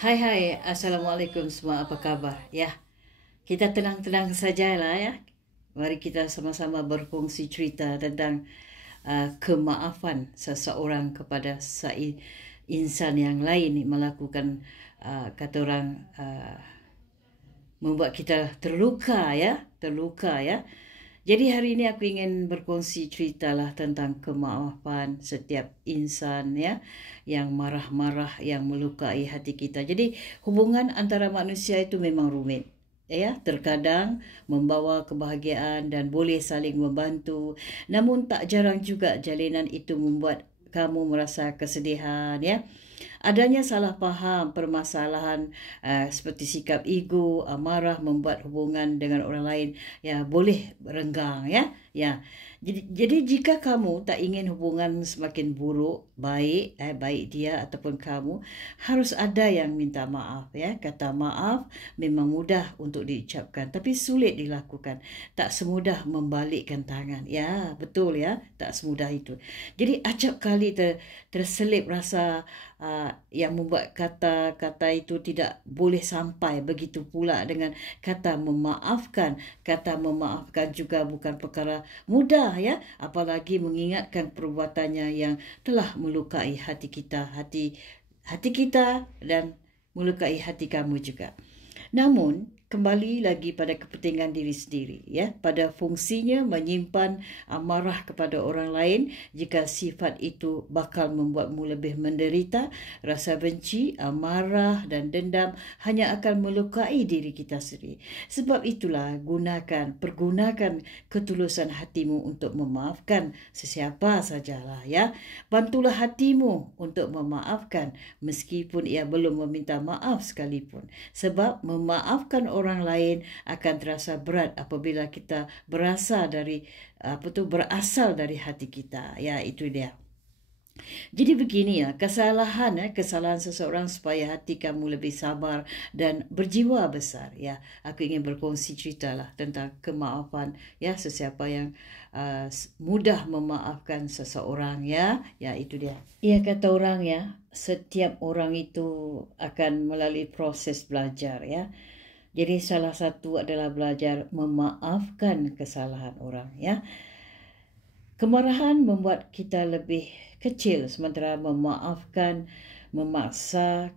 Hai, Assalamualaikum semua, apa khabar? Ya, kita tenang-tenang sajalah ya. Mari kita sama-sama berkongsi cerita tentang kemaafan seseorang kepada insan yang lain melakukan kata orang membuat kita terluka ya. Jadi hari ini aku ingin berkongsi ceritalah tentang kemaafan setiap insan ya yang marah-marah, yang melukai hati kita. Jadi hubungan antara manusia itu memang rumit. Ya, terkadang membawa kebahagiaan dan boleh saling membantu. Namun tak jarang juga jalinan itu membuat kamu merasa kesedihan ya. Adanya salah faham, permasalahan seperti sikap ego, amarah membuat hubungan dengan orang lain ya boleh renggang ya. Ya. Jadi jika kamu tak ingin hubungan semakin buruk, baik dia ataupun kamu, harus ada yang minta maaf ya. Kata maaf memang mudah untuk diucapkan tapi sulit dilakukan. Tak semudah membalikkan tangan. Ya, betul ya. Tak semudah itu. Jadi acap kali terselip rasa yang membuat kata-kata itu tidak boleh sampai. Begitu pula dengan kata memaafkan. Kata memaafkan juga bukan perkara mudah ya, apalagi mengingatkan perbuatannya yang telah melukai hati kita dan melukai hati kamu juga. Namun kembali lagi pada kepentingan diri sendiri ya, pada fungsinya menyimpan amarah kepada orang lain. Jika sifat itu bakal membuatmu lebih menderita, rasa benci, amarah dan dendam hanya akan melukai diri kita sendiri. Sebab itulah pergunakan ketulusan hatimu untuk memaafkan sesiapa sajalah ya. Bantulah hatimu untuk memaafkan meskipun ia belum meminta maaf sekalipun. Sebab memaafkan orang lain akan terasa berat apabila kita berasal dari hati kita. Ya, itu dia. Jadi begini ya, kesalahan seseorang supaya hati kamu lebih sabar dan berjiwa besar ya. Aku ingin berkongsi ceritalah tentang kemaafan ya, sesiapa yang mudah memaafkan seseorang ya. Ya, itu dia. Ya, kata orang ya, setiap orang itu akan melalui proses belajar ya. Jadi salah satu adalah belajar memaafkan kesalahan orang ya. Kemarahan membuat kita lebih kecil, sementara memaafkan memaksamu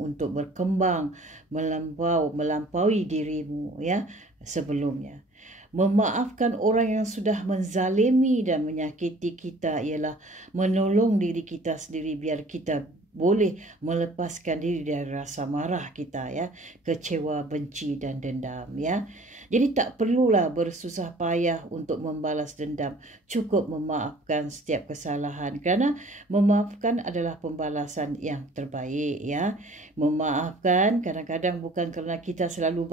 untuk berkembang, melampaui dirimu ya sebelumnya. Memaafkan orang yang sudah menzalimi dan menyakiti kita ialah menolong diri kita sendiri biar kita boleh melepaskan diri dari rasa marah kita ya, kecewa, benci dan dendam ya. Jadi tak perlulah bersusah payah untuk membalas dendam. Cukup memaafkan setiap kesalahan kerana memaafkan adalah pembalasan yang terbaik ya. Memaafkan kadang-kadang bukan kerana kita terlalu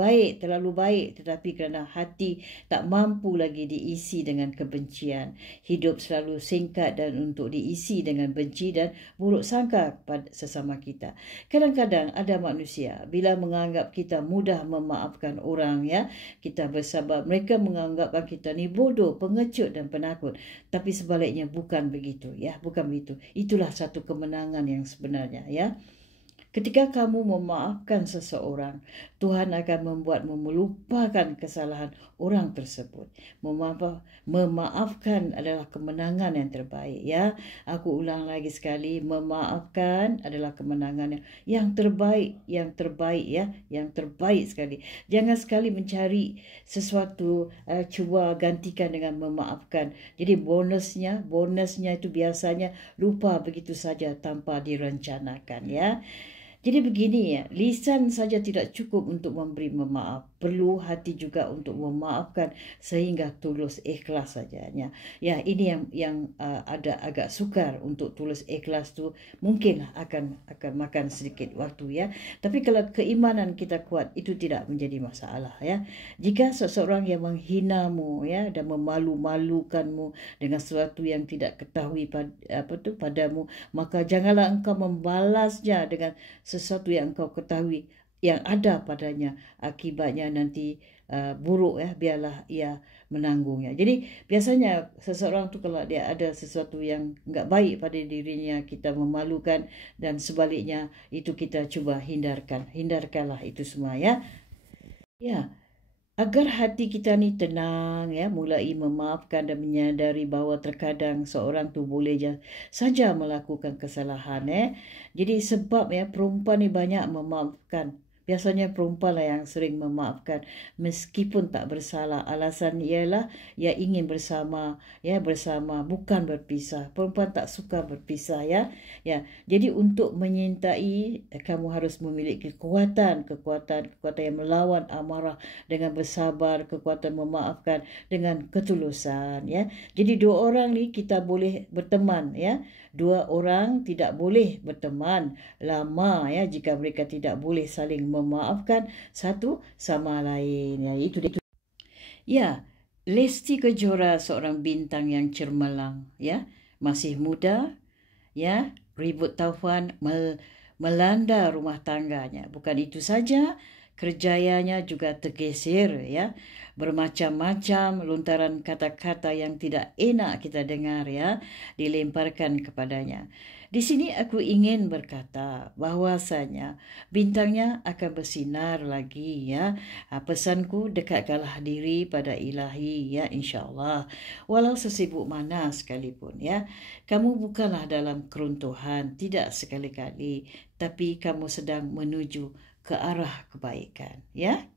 baik, tetapi kerana hati tak mampu lagi diisi dengan kebencian. Hidup selalu singkat dan untuk diisi dengan benci dan buruk sangka pada sesama kita. Kadang-kadang ada manusia bila menganggap kita mudah memaafkan orang ya, kita bersabar, mereka menganggap kita ni bodoh, pengecut dan penakut. Tapi sebaliknya bukan begitu ya, bukan begitu. Itulah satu kemenangan yang sebenarnya ya. Ketika kamu memaafkan seseorang, Tuhan akan membuatmu melupakan kesalahan orang tersebut. Memaafkan adalah kemenangan yang terbaik ya. Aku ulang lagi sekali, memaafkan adalah kemenangan yang terbaik ya, yang terbaik sekali. Jangan sekali mencari sesuatu cuba gantikan dengan memaafkan. Jadi bonusnya itu biasanya lupa begitu saja tanpa direncanakan ya. Jadi begini ya, lisan saja tidak cukup untuk memberi memaaf. Perlu hati juga untuk memaafkan sehingga tulus ikhlas sajanya. Ya, ini yang ada agak sukar untuk tulus ikhlas tu mungkin akan makan sedikit waktu ya. Tapi kalau keimanan kita kuat itu tidak menjadi masalah ya. Jika seseorang yang menghinamu ya dan memalu-malukanmu dengan sesuatu yang tidak ketahui padamu, maka janganlah engkau membalasnya dengan sesuatu yang engkau ketahui yang ada padanya, akibatnya nanti buruk ya, biarlah ia menanggungnya. Jadi biasanya seseorang tu kalau dia ada sesuatu yang enggak baik pada dirinya, kita memalukan, dan sebaliknya itu kita cuba hindarkanlah itu semua ya. Ya, agar hati kita ni tenang ya, mulai memaafkan dan menyadari bahawa terkadang seorang tu boleh saja melakukan kesalahan. Jadi sebab ya perempuan ni banyak memaafkan. Biasanya perempuan lah yang sering memaafkan meskipun tak bersalah. Alasan ialah ia ingin bersama, bukan berpisah. Perempuan tak suka berpisah ya. Jadi untuk menyintai, kamu harus memiliki kekuatan yang melawan amarah dengan bersabar, kekuatan memaafkan dengan ketulusan ya. Jadi dua orang ni kita boleh berteman ya. Dua orang tidak boleh berteman lama ya jika mereka tidak boleh saling memaafkan satu sama lain ya. Itu dia. Ya, Lesti Kejora seorang bintang yang cermelang ya. Masih muda ya, ribut taufan melanda rumah tangganya. Bukan itu saja, kerjayanya juga tergeser ya. Bermacam-macam lontaran kata-kata yang tidak enak kita dengar ya dilemparkan kepadanya. Di sini aku ingin berkata bahwasanya bintangnya akan bersinar lagi ya. Pesanku, dekatkanlah diri pada Ilahi ya, insya-Allah. Walau sesibuk mana sekalipun ya. Kamu bukanlah dalam keruntuhan, tidak sekali-kali, tapi kamu sedang menuju ke arah kebaikan ya.